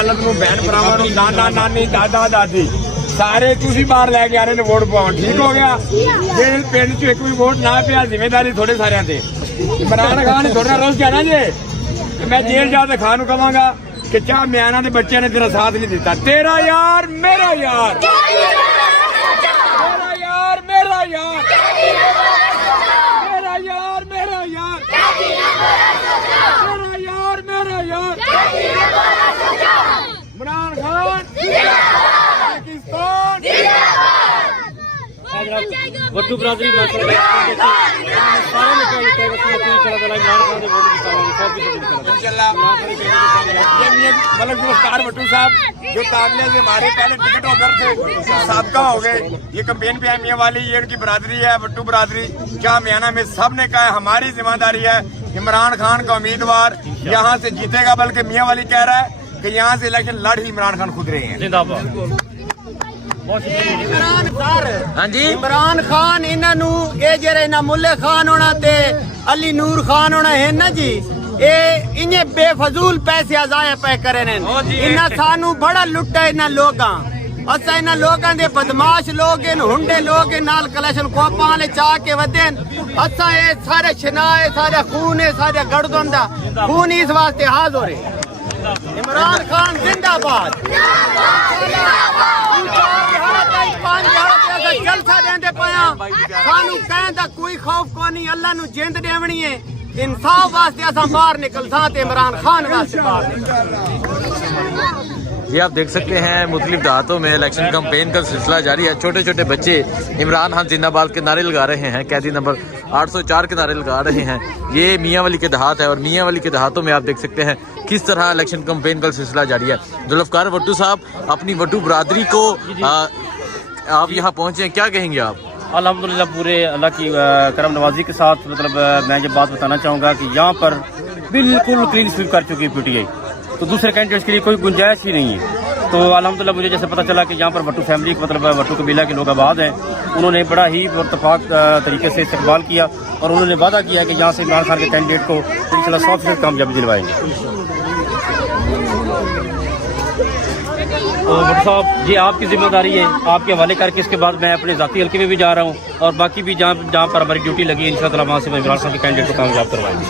ਹਾਲਤ ਨੂੰ ਭੈਣ ਭਰਾਵਾਂ ਨੂੰ ਨਾਨਾ ਨਾਨੀ ਦਾਦਾ ਦਾਦੀ ਸਾਰੇ ਤੁਸੀਂ ਬਾਹਰ ਲੈ ਕੇ ਆ ਰਹੇ ਨੇ ਵੋਟ ਪਾਉਣ। ਠੀਕ ਹੋ ਗਿਆ। ਜੇ ਪਿੰਡ 'ਚ ਇੱਕ ਵੀ ਵੋਟ ਨਾ ਪਿਆ ਜ਼ਿੰਮੇਵਾਰੀ ਤੁਹਾਡੇ ਸਾਰਿਆਂ ਤੇ। ਇਮਰਾਨ ਖਾਨ ਨੇ ਤੁਹਾਡੇ ਨਾਲ ਰੋਜ਼ ਕਹਿਣਾ ਜੇ ਮੈਂ ਜੇਲ੍ਹ ਜਾ ਕੇ ਖਾਨ ਨੂੰ ਕਵਾਂਗਾ ਕਿ ਚਾਹ ਮਿਆਨਾਂ ਦੇ ਬੱਚਿਆਂ ਨੇ ਤੇਰਾ ਸਾਥ ਨਹੀਂ ਦਿੱਤਾ। ਤੇਰਾ ਯਾਰ ਮੇਰਾ ਯਾਰ, ਮੇਰਾ ਯਾਰ ਮੇਰਾ ਯਾਰ, ਮੇਰਾ ਯਾਰ ਮੇਰਾ ਯਾਰ, ਮੇਰਾ ਯਾਰ ਮੇਰਾ ਯਾਰ। इमरान खान पाकिस्तान वट्टू बरादरी मतलब गिरफ्तार भट्टू साहब जो तामिया से हमारे पहले टिकट होल्डर थे साबका हो गए। ये कैंपेन पे है मियां वाली, ये उनकी बरादरी है भट्टू बरादरी। क्या मियाना में सब ने कहा है हमारी जिम्मेदारी है। इमरान खान का उम्मीदवार यहाँ से जीतेगा, बल्कि मियां वाली कह रहा है कि यहाँ से इलेक्शन लड़ ही इमरान खान खुद रहे हैं। हाँ जी इमरान खान इन्हों ये जरे ना मुल्ले खान होना ते अली नूर खान होना है ना जी, ये इन्हें बेफजूल पैसे अजाया पे करे ने। इन्ना सानू बड़ा लुट्टा इन्ना लोगां। अच्छा इन्ना लोगां दे बदमाश लोग इन हुंडे लोग इन नाल कलेक्शन कोपा वाले चाह के वदेन। अच्छा ये सारे शनाए सारे खून है सारे गड़दन दा खून इस वास्ते हाज हो रहे। इमरान खान जिंदाबाद। जलसा देंदे पाया सानू कहन दा कोई खौफ कोनी। अल्लाह नु जिंद देवनी है। इंसाफ वास्ते असां बाहर निकलसा ते इमरान खान वास्ते बाहर निकल। ये आप देख सकते हैं मुख्तलिफ देहातों में इलेक्शन कैंपेन का सिलसिला जारी है। छोटे छोटे बच्चे इमरान खान जिंदाबाद के नारे लगा रहे हैं, कैदी नंबर 804 के नारे लगा रहे हैं। ये मियाँ वाली के देहात है और मियाँ वाली के देहातों में आप देख सकते हैं किस तरह इलेक्शन कैंपेन का सिलसिला जारी है। जुल्फ़कार भट्टू साहब अपनी भट्टू बरादरी को आप यहाँ पहुँचे हैं, क्या कहेंगे आप? अल्हम्दुलिल्लाह पूरे अल्लाह की करम नवाजी के साथ मतलब मैं ये बात बताना चाहूँगा कि यहाँ पर बिल्कुल क्लीन स्वीप कर चुकी है पीटीआई, तो दूसरे कैंडिडेट्स के लिए कोई गुंजाइश ही नहीं है। तो अल्हम्दुलिल्लाह मुझे जैसे पता चला कि यहाँ पर भट्टू फैमिली मतलब भट्टू कबीला के लोग आबाद हैं, उन्होंने बड़ा ही इत्तेफाक तरीके से इस्तकबाल किया और उन्होंने वादा किया कि यहाँ से इमरान खान के कैंडिडेट को इंशाल्लाह 100% कामयाबी दिलवाएंगे। तो भट्टू साहब ये आपकी जिम्मेदारी है, आपके हवाले करके इसके बाद मैं अपने ज़ाती हल्के में भी जा रहा हूँ और बाकी भी जहाँ पर हमारी ड्यूटी लगी है इंशाल्लाह वहाँ से इमरान खान के कैंडिडेट को कामयाब करवाएंगे।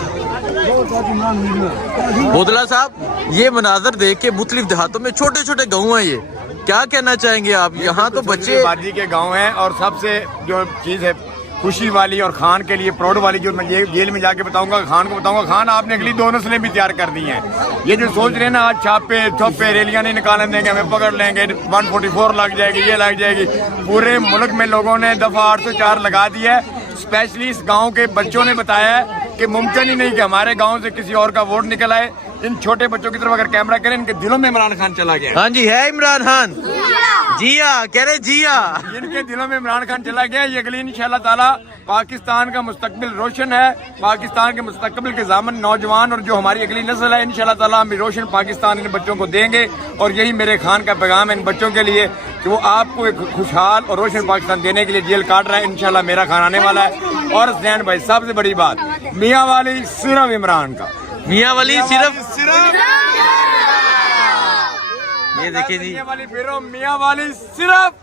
बोदला साहब ये मनाजर देख के मुख्तलिफ देहातों में छोटे छोटे गाँव हैं, ये क्या कहना चाहेंगे आप? यहाँ तो बच्चे आबादी के गाँव हैं और सबसे जो चीज़ है खुशी वाली और खान के लिए प्राउड वाली जो मैं जेल में जाके बताऊंगा, खान को बताऊंगा, खान आपने अगली 2 नस्लें भी तैयार कर दी हैं। ये जो सोच रहे हैं ना आज छापे छुपे रैलियां नहीं निकालने देंगे, हमें पकड़ लेंगे, 144 लग जाएगी, ये लग जाएगी। पूरे मुल्क में लोगों ने दफा 804 लगा दिया है। स्पेशली इस गाँव के बच्चों ने बताया है कि मुमकिन ही नहीं कि हमारे गाँव से किसी और का वोट निकल आए। इन छोटे बच्चों की तरफ अगर कैमरा करें, इनके दिलों में इमरान खान चला गया। हाँ जी है इमरान खान जिया कह रहे जिया, इनके दिलों में इमरान खान चला गया। ये अगली इंशाल्लाह ताला पाकिस्तान का मुस्तकबिल रोशन है। पाकिस्तान के मुस्तकबिल के ज़ामन नौजवान और जो हमारी अगली नस्ल है इंशाल्लाह ताला हम रोशन पाकिस्तान इन बच्चों को देंगे। और यही मेरे खान का पैगाम है इन बच्चों के लिए कि वो आपको एक खुशहाल और रोशन पाकिस्तान देने के लिए जेल काट रहा है। इंशाल्लाह मेरा खान आने वाला है। और जैन भाई सबसे बड़ी बात मियाँ वाली सिर्फ इमरान का, मियाँ वाली सिर्फ ये देखिए जी मियाँ वाली फिर मियाँ वाली सिर्फ